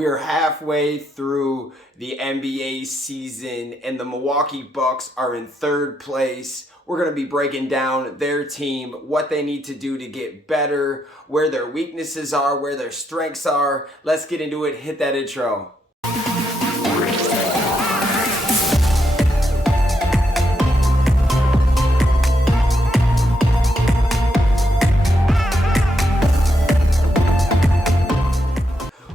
We are halfway through the NBA season and the Milwaukee Bucks are in third place. We're going to be breaking down their team, what they need to do to get better, where their weaknesses are, where their strengths are. Let's get into it. Hit that intro.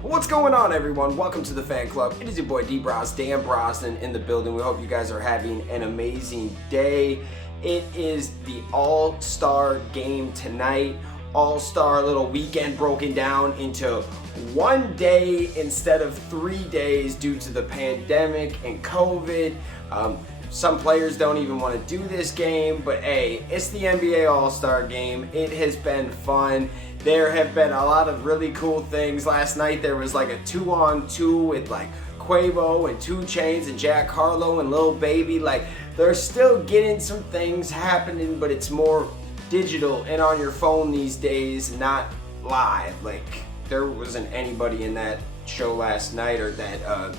What's going on, everyone? Welcome to the fan club. It is your boy D Bros, Dan Brosnan in the building. We hope you guys are having an amazing day. It is the All-Star game tonight. All-Star little weekend broken down into one day instead of 3 days due to the pandemic and COVID. Some players don't even want to do this game, but hey, it's the NBA All-Star game. It has been fun. There have been a lot of really cool things. Last night there was like a 2-on-2 with like Quavo and 2 Chainz and Jack Harlow and Lil Baby. Like, they're still getting some things happening, but it's more digital and on your phone these days, not live. Like, there wasn't anybody in that show last night, or that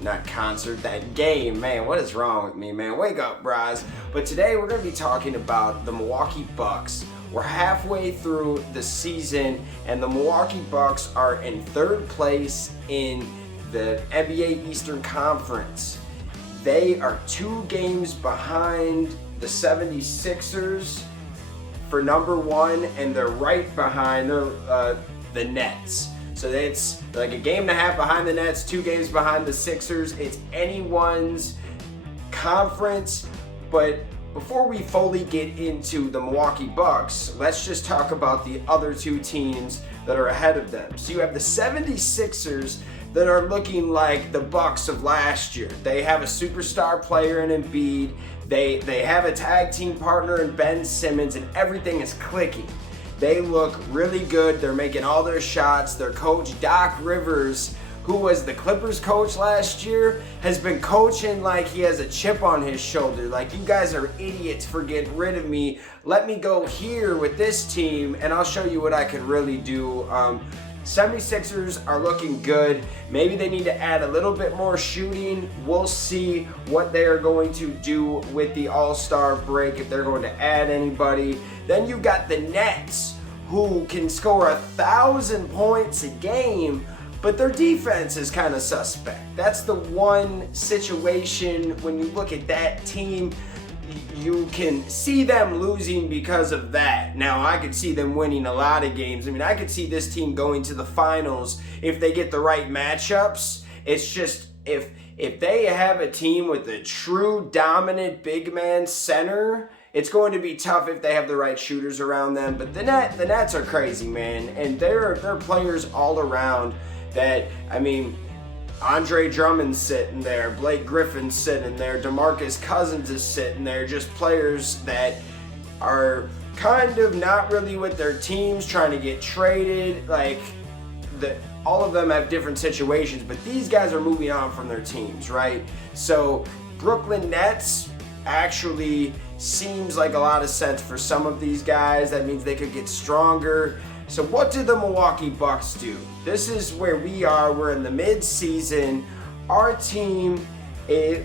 not concert, that game. Man, what is wrong with me, man? Wake up, bros. But today we're going to be talking about the Milwaukee Bucks. We're halfway through the season, and the Milwaukee Bucks are in third place in the NBA Eastern Conference. They are 2 games behind the 76ers for number 1, and they're right behind the Nets. So it's like a game and a half behind the Nets, 2 games behind the Sixers. It's anyone's conference. But before we fully get into the Milwaukee Bucks, let's just talk about the other 2 teams that are ahead of them. So you have the 76ers that are looking like the Bucks of last year. They have a superstar player in Embiid. They have a tag team partner in Ben Simmons, and everything is clicking. They look really good. They're making all their shots. Their coach, Doc Rivers, who was the Clippers coach last year, has been coaching like he has a chip on his shoulder. Like, you guys are idiots for getting rid of me. Let me go here with this team, and I'll show you what I can really do. 76ers are looking good. Maybe they need to add a little bit more shooting. We'll see what they are going to do with the All-Star break, if they're going to add anybody. Then you've got the Nets, who can score 1,000 points a game, but their defense is kind of suspect. That's the one situation when you look at that team, you can see them losing because of that. Now, I could see them winning a lot of games. I mean, I could see this team going to the finals if they get the right matchups. It's just, if they have a team with a true dominant big man center, it's going to be tough if they have the right shooters around them. But the Nets are crazy, man. And they're players all around that, I mean, Andre Drummond's sitting there, Blake Griffin's sitting there, DeMarcus Cousins is sitting there, just players that are kind of not really with their teams, trying to get traded. Like, all of them have different situations, but these guys are moving on from their teams, right? So Brooklyn Nets actually seems like a lot of sense for some of these guys. That means they could get stronger. So what did the Milwaukee Bucks do? This is where we are. We're in the mid-season. Our team,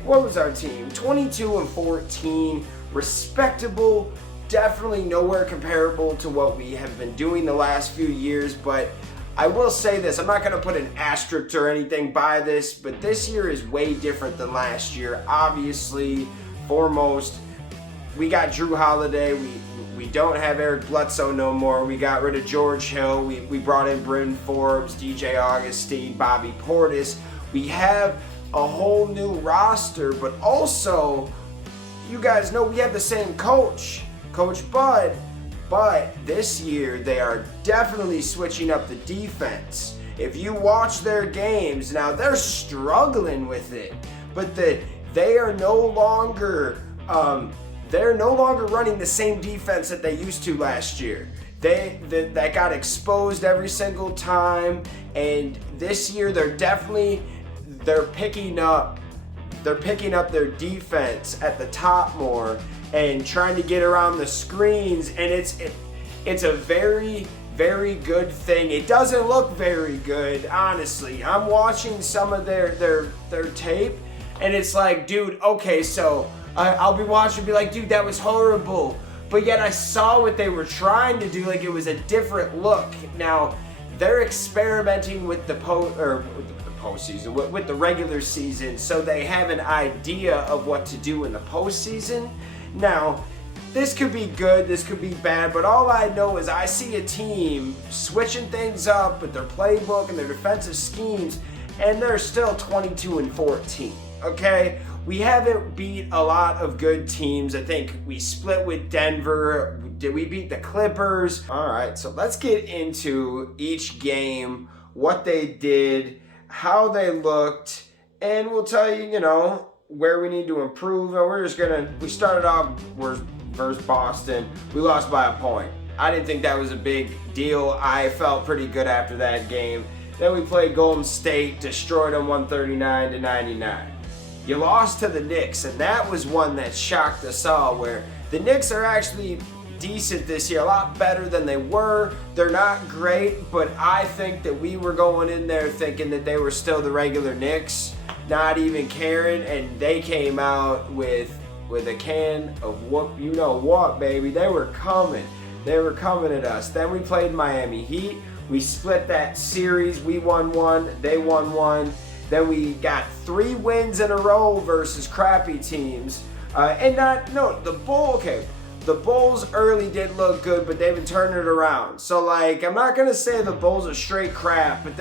what was our team? 22-14, respectable, definitely nowhere comparable to what we have been doing the last few years. But I will say this, I'm not going to put an asterisk or anything by this, but this year is way different than last year. Obviously, foremost, we got Drew Holiday. We don't have Eric Bledsoe no more. We got rid of George Hill. We brought in Bryn Forbes, DJ Augustine, Bobby Portis. We have a whole new roster, but also, you guys know we have the same coach, Coach Bud, but this year they are definitely switching up the defense. If you watch their games, now they're struggling with it, but they are no longer running the same defense that they used to last year. That got exposed every single time, and this year they're picking up their defense at the top more and trying to get around the screens, and it's a very very good thing. It doesn't look very good, honestly. I'm watching some of their tape, and it's like, dude, okay, so I'll be watching and be like, dude, that was horrible. But yet I saw what they were trying to do, like it was a different look. Now, they're experimenting with the postseason, with the regular season, so they have an idea of what to do in the postseason. Now, this could be good, this could be bad, but all I know is I see a team switching things up with their playbook and their defensive schemes, and they're still 22-14, okay? We haven't beat a lot of good teams. I think we split with Denver. Did we beat the Clippers? All right, so let's get into each game, what they did, how they looked, and we'll tell you, where we need to improve. And we started off versus Boston. We lost by a point. I didn't think that was a big deal. I felt pretty good after that game. Then we played Golden State, destroyed them 139-99. You lost to the Knicks, and that was one that shocked us all, where the Knicks are actually decent this year, a lot better than they were. They're not great, but I think that we were going in there thinking that they were still the regular Knicks, not even caring, and they came out with a can of what, baby. They were coming. They were coming at us. Then we played Miami Heat. We split that series. We won one. They won one. Then we got 3 wins in a row versus crappy teams. The Bulls early didn't look good, but they've been turning it around. So, I'm not going to say the Bulls are straight crap, but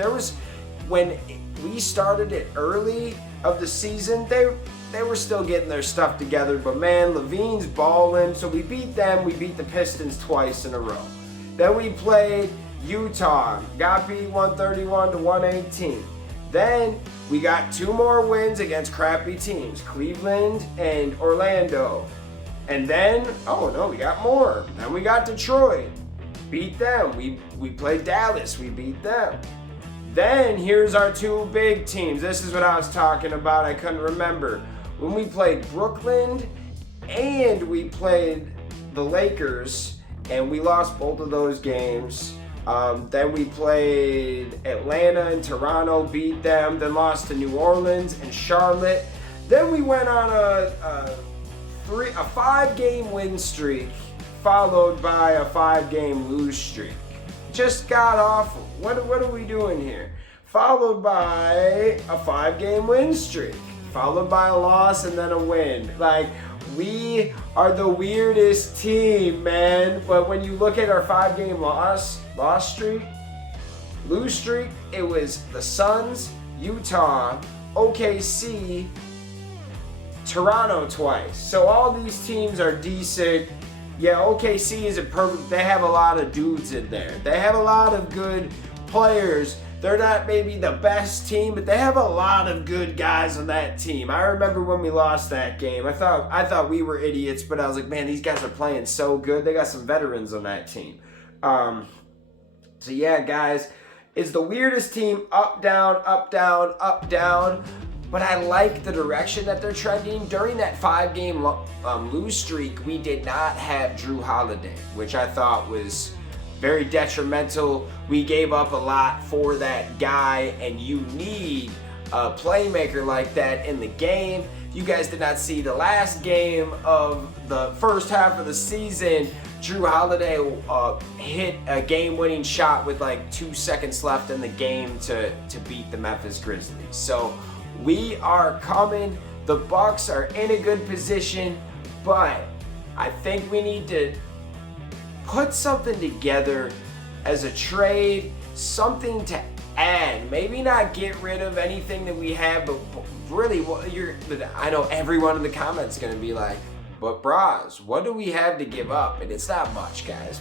when we started it early of the season, they were still getting their stuff together. But, man, Levine's balling. So we beat them. We beat the Pistons twice in a row. Then we played Utah. Got beat 131-118. Then we got 2 more wins against crappy teams, Cleveland and Orlando. And then, we got more. Then we got Detroit. Beat them. We played Dallas. We beat them. Then here's our 2 big teams. This is what I was talking about. I couldn't remember. When we played Brooklyn and we played the Lakers, and we lost both of those games. Then we played Atlanta and Toronto, beat them, then lost to New Orleans and Charlotte. Then we went on a 5-game win streak, followed by a 5-game lose streak. Just got awful. What are we doing here? Followed by a 5-game win streak, followed by a loss and then a win. We are the weirdest team, man. But when you look at our 5-game lose streak, it was the Suns, Utah, OKC, Toronto twice. So all these teams are decent. Yeah, OKC isn't perfect. They have a lot of dudes in there. They have a lot of good players. They're not maybe the best team, but they have a lot of good guys on that team. I remember when we lost that game. I thought we were idiots, but I was like, man, these guys are playing so good. They got some veterans on that team. So yeah, guys, it's the weirdest team. Up, down, up, down, up, down. But I like the direction that they're trending. During that 5-game lose streak, we did not have Drew Holiday, which I thought was very detrimental. We gave up a lot for that guy, and you need a playmaker like that in the game. You guys did not see the last game of the first half of the season. Drew Holiday hit a game-winning shot with 2 seconds left in the game to beat the Memphis Grizzlies. So we are coming. The Bucks are in a good position, but I think we need to put something together as a trade, something to add. Maybe not get rid of anything that we have, but really, I know everyone in the comments is going to be like, but bras, what do we have to give up? And it's not much, guys.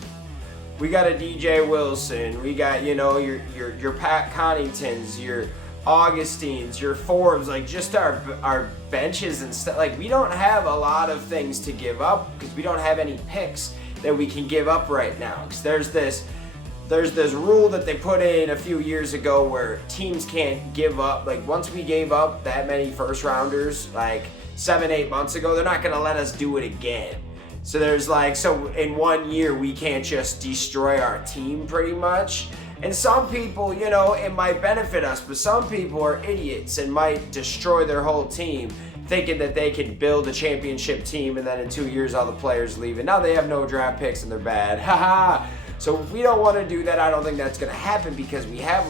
We got a DJ Wilson. We got, your Pat Connaughtons, your Augustines, your Forbes, just our benches and stuff. We don't have a lot of things to give up because we don't have any picks that we can give up right now. Because there's this rule that they put in a few years ago where teams can't give up. Once we gave up that many first rounders, 7-8 months ago, they're not going to let us do it again. So there's like, so in 1 year we can't just destroy our team pretty much. And some people, you know, it might benefit us, but some people are idiots and might destroy their whole team thinking that they can build a championship team and then in 2 years all the players leave and now they have no draft picks and they're bad. Haha. So we don't want to do that. I don't think that's going to happen because we have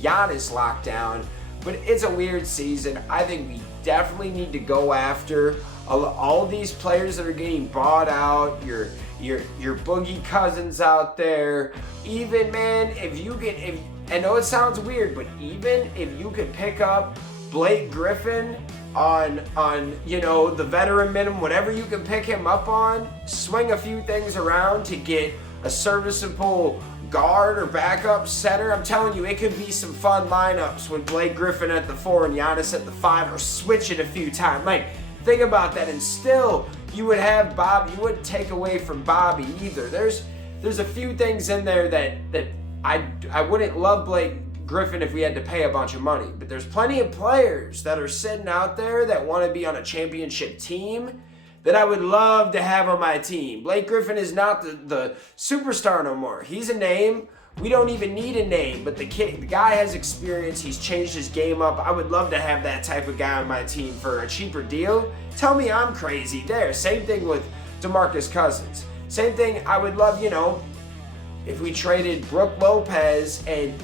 Giannis locked down. But it's a weird season. I think we definitely need to go after all these players that are getting bought out. Your Boogie Cousins out there. Even, man, I know it sounds weird, but even if you could pick up Blake Griffin on you know, the veteran minimum, whatever you can pick him up on, swing a few things around to get a serviceable guard or backup center. I'm telling you, it could be some fun lineups with Blake Griffin at the 4 and Giannis at the 5, or switch it a few times. Like, think about that, and still you would have Bob. You wouldn't take away from Bobby either. There's a few things in there that I wouldn't love Blake Griffin if we had to pay a bunch of money, but there's plenty of players that are sitting out there that want to be on a championship team that I would love to have on my team. Blake Griffin is not the superstar no more. He's a name. We don't even need a name, but the guy has experience. He's changed his game up. I would love to have that type of guy on my team for a cheaper deal. Tell me I'm crazy there. Same thing with DeMarcus Cousins. Same thing, I would love, you know, if we traded Brook Lopez and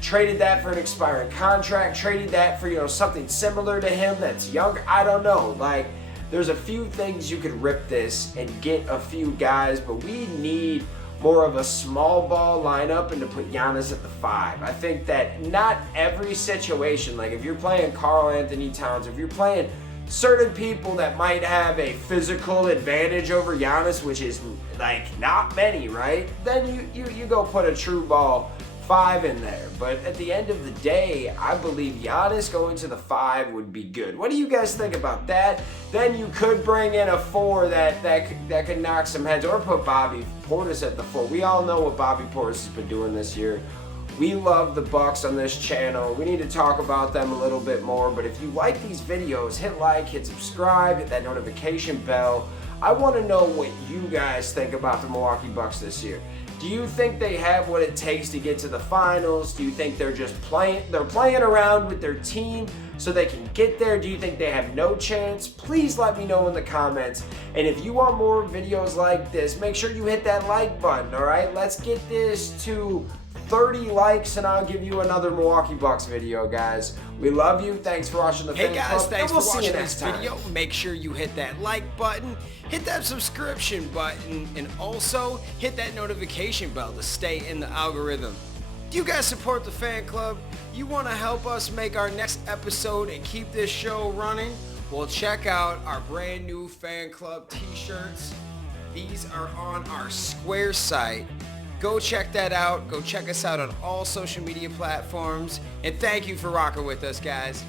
traded that for an expiring contract, traded that for, you know, something similar to him that's younger. I don't know. Like, there's a few things you could rip this and get a few guys, but we need more of a small ball lineup and to put Giannis at the 5. I think that not every situation, like if you're playing Karl Anthony Towns, if you're playing certain people that might have a physical advantage over Giannis, which is like not many, right? Then you go put a true ball 5 in there. But at the end of the day, I believe Giannis going to the 5 would be good. What do you guys think about that? Then you could bring in a 4 that could knock some heads, or put Bobby Portis at the 4. We all know what Bobby Portis has been doing this year. We love the Bucks on this channel. We need to talk about them a little bit more. But if you like these videos, hit like, hit subscribe, hit that notification bell. I want to know what you guys think about the Milwaukee Bucks this year. Do you think they have what it takes to get to the finals? Do you think they're just playing around with their team so they can get there? Do you think they have no chance? Please let me know in the comments. And if you want more videos like this, make sure you hit that like button, all right? Let's get this to 30 likes and I'll give you another Milwaukee Bucks video, guys. We love you. Thanks for watching the Fan Club. Hey guys, thanks for watching this video. Make sure you hit that like button, hit that subscription button, and also hit that notification bell to stay in the algorithm. Do you guys support the Fan Club? You want to help us make our next episode and keep this show running? Well, check out our brand new Fan Club t-shirts. These are on our Square site. Go check that out. Go check us out on all social media platforms. And thank you for rocking with us, guys.